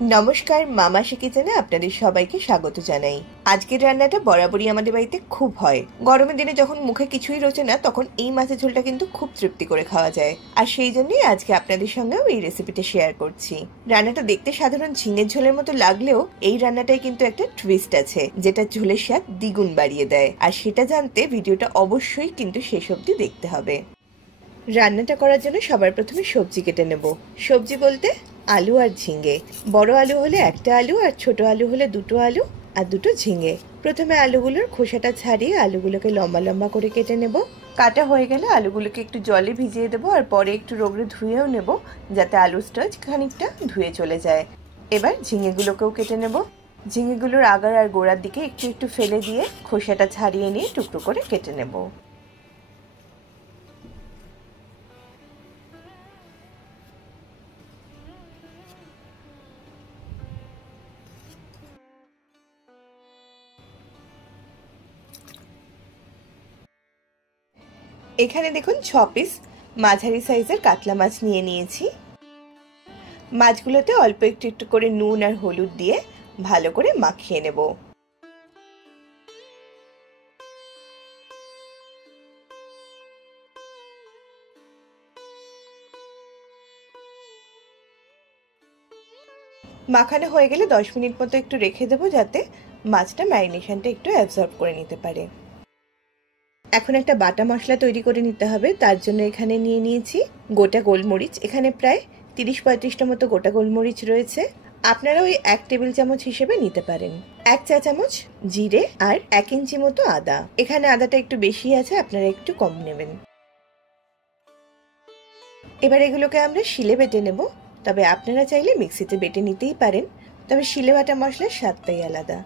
নমস্কার, মামাসি কিচেনে আপনাদের সবাইকে স্বাগত জানাই। আজকের রান্নাটা বরাবরই আমাদের বাড়িতে খুব হয়। গরমের দিনে যখন মুখে কিছুই রোচে না, তখন এই মাছের ঝোলটা কিন্তু খুব তৃপ্তি করে খাওয়া যায়। আর সেই জন্যই আজকে আপনাদের সঙ্গেও এই রেসিপিটা শেয়ার করছি। রান্নাটা দেখতে সাধারণ ঝিঙের ঝোলের মতো লাগলেও এই রান্নাটায় কিন্তু একটা টুইস্ট আছে, যেটা ঝোলের স্বাদ দ্বিগুণ বাড়িয়ে দেয়। আর সেটা জানতে ভিডিওটা অবশ্যই কিন্তু শেষ অবধি দেখতে হবে। রান্নাটা করার জন্য সবার প্রথমে সবজি কেটে নেব। সবজি বলতে আলু আর ঝিঙে। বড় আলু হলে একটা আলু, আর ছোট আলু হলে দুটো আলু আর দুটো ঝিঙে। প্রথমে আলুগুলোর খোসাটা ছাড়িয়ে আলুগুলোকে লম্বা লম্বা করে কেটে নেব। কাটা হয়ে গেলে আলুগুলোকে একটু জলে ভিজিয়ে দেবো, আর পরে একটু রোগড়ে ধুয়েও নেব, যাতে আলুর স্টার্চ খানিকটা ধুয়ে চলে যায়। এবার ঝিঙেগুলোকেও কেটে নেব। ঝিঙেগুলোর আগার আর গোড়ার দিকে একটু একটু ফেলে দিয়ে খোসাটা ছাড়িয়ে নিয়ে টুকরো করে কেটে নেব। এখানে দেখুন 6 পিস মাঝারি সাইজের কাতলা মাছ নিয়ে নিয়েছি। মাছগুলোতে অল্প একটু একটু করে নুন আর হলুদ দিয়ে ভালো করে মাখিয়ে নেব। মাখানো হয়ে গেলে 10 মিনিট মতো একটু রেখে দেবো, যাতে মাছটা ম্যারিনেশনটা একটু অ্যাবজর্ব করে নিতে পারে। এখন একটা বাটা মশলা তৈরি করে নিতে হবে। তার জন্য এখানে নিয়ে নিয়েছি গোটা গোলমরিচ। এখানে প্রায় 30-35টা মতো গোটা গোলমরিচ রয়েছে। আপনারা ওই 1 টেবিল চামচ হিসেবে নিতে পারেন। 1 চা চামচ জিরে আর 1 ইঞ্চি মতো আদা। এখানে আদাটা একটু বেশি আছে, আপনারা একটু কম নেবেন। এবার এগুলোকে আমরা শিলে বেটে নেব। তবে আপনারা চাইলে মিক্সিতে বেটে নিতেই পারেন, তবে শিলে বাটা মশলার স্বাদটাই আলাদা।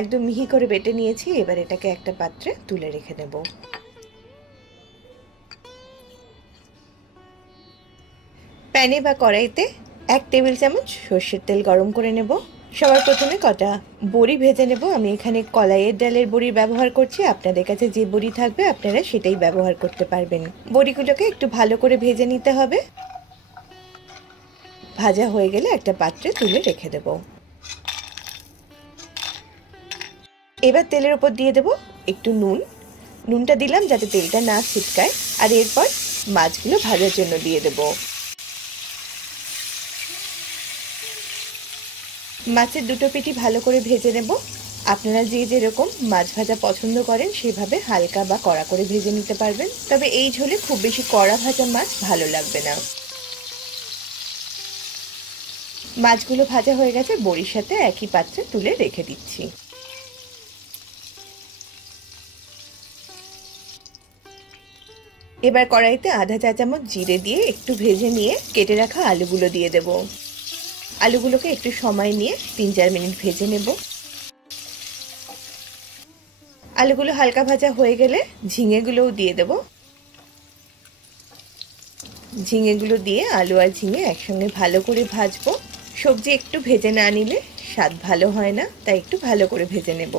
একদম মিহি করে বেটে নিয়েছি। এবার এটাকে একটা পাত্রে তুলে রেখে নেব। প্যানে বা কড়াইতে 1 টেবিল চামচ সর্ষের তেল গরম করে নেব। সবার প্রথমে কটা বড়ি ভেজে নেব। আমি এখানে কলাইয়ের ডালের বড়ি ব্যবহার করছি। আপনাদের কাছে যে বড়ি থাকবে আপনারা সেটাই ব্যবহার করতে পারবেন। বড়িগুলোকে একটু ভালো করে ভেজে নিতে হবে। ভাজা হয়ে গেলে একটা পাত্রে তুলে রেখে দেব। এবার তেলের উপর দিয়ে দেব একটু নুন। নুনটা দিলাম যাতে তেলটা না ছিটকায়। আর এরপর মাছগুলো ভাজার জন্য দিয়ে দেব। মাছের দুটো পিঠই ভালো করে ভেজে নেব। আপনারা যে যেরকম মাছ ভাজা পছন্দ করেন সেভাবে হালকা বা কড়া করে ভেজে নিতে পারবেন। তবে এই ঝোলে খুব বেশি কড়া ভাজা মাছ ভালো লাগবে না। মাছগুলো ভাজা হয়ে গেছে, বড়ির সাথে একই পাত্রে তুলে রেখে দিচ্ছি। এবার কড়াইতে আধা চা চামচ জিরে দিয়ে একটু ভেজে নিয়ে কেটে রাখা আলুগুলো দিয়ে দেব। আলুগুলোকে একটু সময় নিয়ে 3-4 মিনিট ভেজে নেব। আলুগুলো হালকা ভাজা হয়ে গেলে ঝিঙেগুলোও দিয়ে দেব। ঝিঙেগুলো দিয়ে আলু আর ঝিঙে একসঙ্গে ভালো করে ভাজবো। সবজি একটু ভেজে না নিলে স্বাদ ভালো হয় না, তাই একটু ভালো করে ভেজে নেব।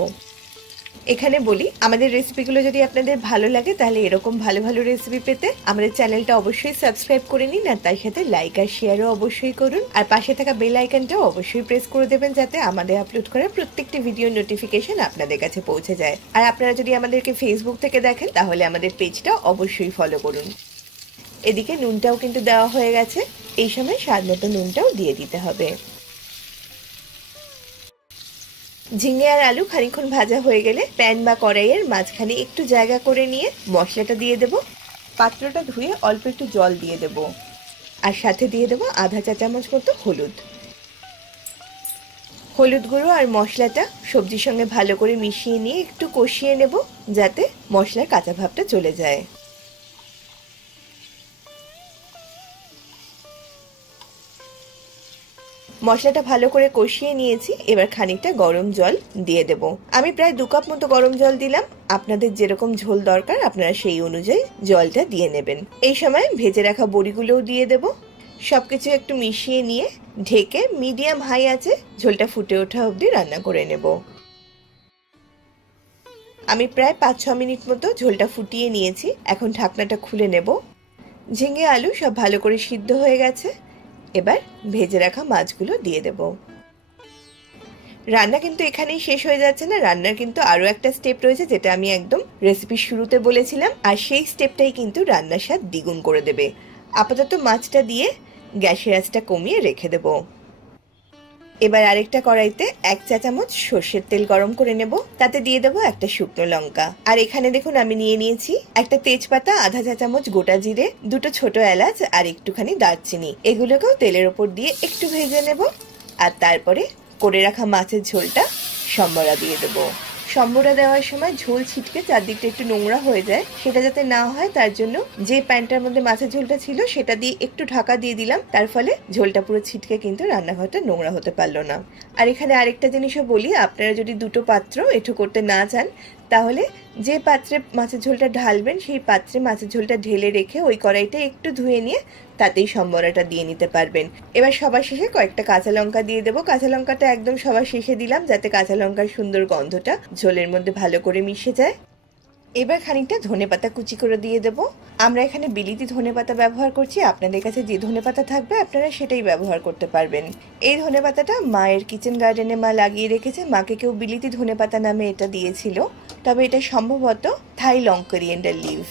এখানে বলি, আমাদের রেসিপিগুলো যদি আপনাদের ভালো লাগে তাহলে এরকম ভালো ভালো রেসিপি পেতে আমাদের চ্যানেলটা অবশ্যই সাবস্ক্রাইব করে নিন, আর তার সাথে লাইক আর শেয়ারও অবশ্যই করুন। আর পাশে থাকা বেল আইকনটাও অবশ্যই প্রেস করে দেবেন, যাতে আমাদের আপলোড করা প্রত্যেকটি ভিডিও নোটিফিকেশন আপনাদের কাছে পৌঁছে যায়। আর আপনারা যদি আমাদেরকে ফেসবুক থেকে দেখেন তাহলে আমাদের পেজটা অবশ্যই ফলো করুন। এদিকে নুনটাও কিন্তু দেওয়া হয়ে গেছে। এই সময় স্বাদ মতো নুনটাও দিয়ে দিতে হবে। ঝিঙে আর আলু খানিকক্ষণ ভাজা হয়ে গেলে প্যান বা কড়াইয়ের মাঝখানে একটু জায়গা করে নিয়ে মশলাটা দিয়ে দেব। পাত্রটা ধুয়ে অল্প একটু জল দিয়ে দেব, আর সাথে দিয়ে দেব আধা চা চামচ মতো হলুদ। হলুদ গুঁড়ো আর মশলাটা সবজির সঙ্গে ভালো করে মিশিয়ে নিয়ে একটু কষিয়ে নেব, যাতে মশলার কাঁচা ভাবটা চলে যায়। মশলাটা ভালো করে কষিয়ে নিয়েছি, এবার খানিকটা গরম জল দিয়ে দেব। আমি প্রায় 2 কাপ মতো গরম জল দিলাম। আপনাদের যেরকম ঝোল দরকার আপনারা সেই অনুযায়ী জলটা দিয়ে নেবেন। এই সময় ভেজে রাখা বড়িগুলোও দিয়ে দেব। সবকিছু একটু মিশিয়ে নিয়ে ঢেকে মিডিয়াম হাই আঁচে ঝোলটা ফুটে ওঠা অবধি রান্না করে নেব। আমি প্রায় 5-6 মিনিট মতো ঝোলটা ফুটিয়ে নিয়েছি। এখন ঢাকনাটা খুলে নেব। ঝিঙে আলু সব ভালো করে সিদ্ধ হয়ে গেছে। এবার ভেজে রাখা মাছগুলো দিয়ে দেব। রান্না কিন্তু এখানেই শেষ হয়ে যাচ্ছে না, রান্নার কিন্তু আরো একটা স্টেপ রয়েছে যেটা আমি একদম রেসিপির শুরুতে বলেছিলাম, আর সেই স্টেপটাই কিন্তু রান্নার স্বাদ দ্বিগুণ করে দেবে। আপাতত মাছটা দিয়ে গ্যাসের আঁচটা কমিয়ে রেখে দেব। এবার আরেকটা কড়াইতে 1 চা চামচ সর্ষের তেল গরম করে নেব। তাতে দিয়ে দেবো একটা শুকনো লঙ্কা, আর এখানে দেখুন আমি নিয়ে নিয়েছি একটা তেজপাতা, আধা চা চামচ গোটা জিরে, 2টো ছোট এলাচ আর একটুখানি দারচিনি। এগুলোকেও তেলের ওপর দিয়ে একটু ভেজে নেব। আর তারপরে করে রাখা মাছের ঝোলটা সম্বরা দিয়ে দেবো। সম্বরা দেওয়ার সময় ঝোল ছিটকে চারদিকটা একটু নোংরা হয়ে যায়, সেটা যাতে না হয় তার জন্য যে প্যানটার মধ্যে মাছের ঝোলটা ছিল সেটা দিয়ে একটু ঢাকা দিয়ে দিলাম। তার ফলে ঝোলটা পুরো ছিটকে কিন্তু রান্নাঘরটা নোংরা হতে পারলো না। আর এখানে আরেকটা জিনিসও বলি, আপনারা যদি 2টো পাত্র এঁঠো করতে না চান তাহলে যে পাত্রে মাছের ঝোলটা ঢালবেন সেই পাত্রে মাছের ঝোলটা ঢেলে রেখে ওই কড়াইটা একটু ধুয়ে নিয়ে তাতেই সম্বরাটা দিয়ে নিতে পারবেন। এবার সবার শেষে কয়েকটা কাঁচা লঙ্কা দিয়ে দেবো। কাঁচা লঙ্কাটা একদম সবার শেষে দিলাম যাতে কাঁচা লঙ্কার সুন্দর গন্ধটা ঝোলের মধ্যে ভালো করে মিশে যায়। এবার খানিকটা ধনেপাতা কুচি করে দিয়ে দেবো। আমরা এখানে বিলিতি ধনেপাতা ব্যবহার করছি, আপনাদের কাছে যে ধনেপাতা থাকবে আপনারা সেটাই ব্যবহার করতে পারবেন। এই ধনেপাতাটা মায়ের কিচেন গার্ডেনে মা লাগিয়ে রেখেছে। মাকে কেউ বিলিতি ধনেপাতা নামে এটা দিয়েছিল, তবে এটা সম্ভবত থাই লং কোরিয়েন্ডার লিভ,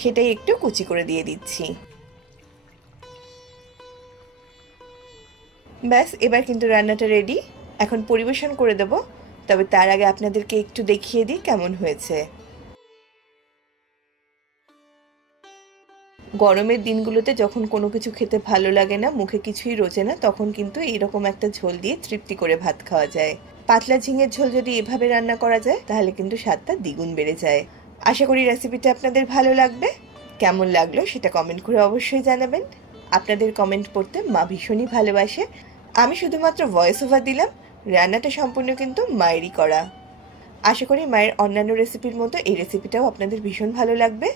সেটাই একটু কুচি করে দিয়ে দিচ্ছি। ব্যাস, এবার কিন্তু রান্নাটা রেডি। এখন পরিবেশন করে দেব, তবে তার আগে আপনাদেরকে একটু দেখিয়ে দিই কেমন হয়েছে। গরমের দিনগুলোতে যখন কোনো কিছু খেতে ভালো লাগে না, মুখে কিছুই রোচে না, তখন কিন্তু এইরকম একটা ঝোল দিয়ে তৃপ্তি করে ভাত খাওয়া যায়। পাতলা ঝিঙের ঝোল যদি এভাবে রান্না করা যায় তাহলে কিন্তু স্বাদটা দ্বিগুণ বেড়ে যায়। আশা করি রেসিপিটা আপনাদের ভালো লাগবে। কেমন লাগলো সেটা কমেন্ট করে অবশ্যই জানাবেন। আপনাদের কমেন্ট পড়তে মা ভীষণই ভালোবাসে। আমি শুধুমাত্র ভয়েস ওভার দিলাম, রান্নাটা সম্পূর্ণ কিন্তু মায়েরই করা। আশা করি মায়ের অন্যান্য রেসিপির মতো এই রেসিপিটাও আপনাদের ভীষণ ভালো লাগবে।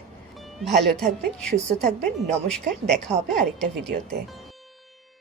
ভালো থাকবেন, সুস্থ থাকবেন। নমস্কার, দেখা হবে আরেকটা ভিডিওতে।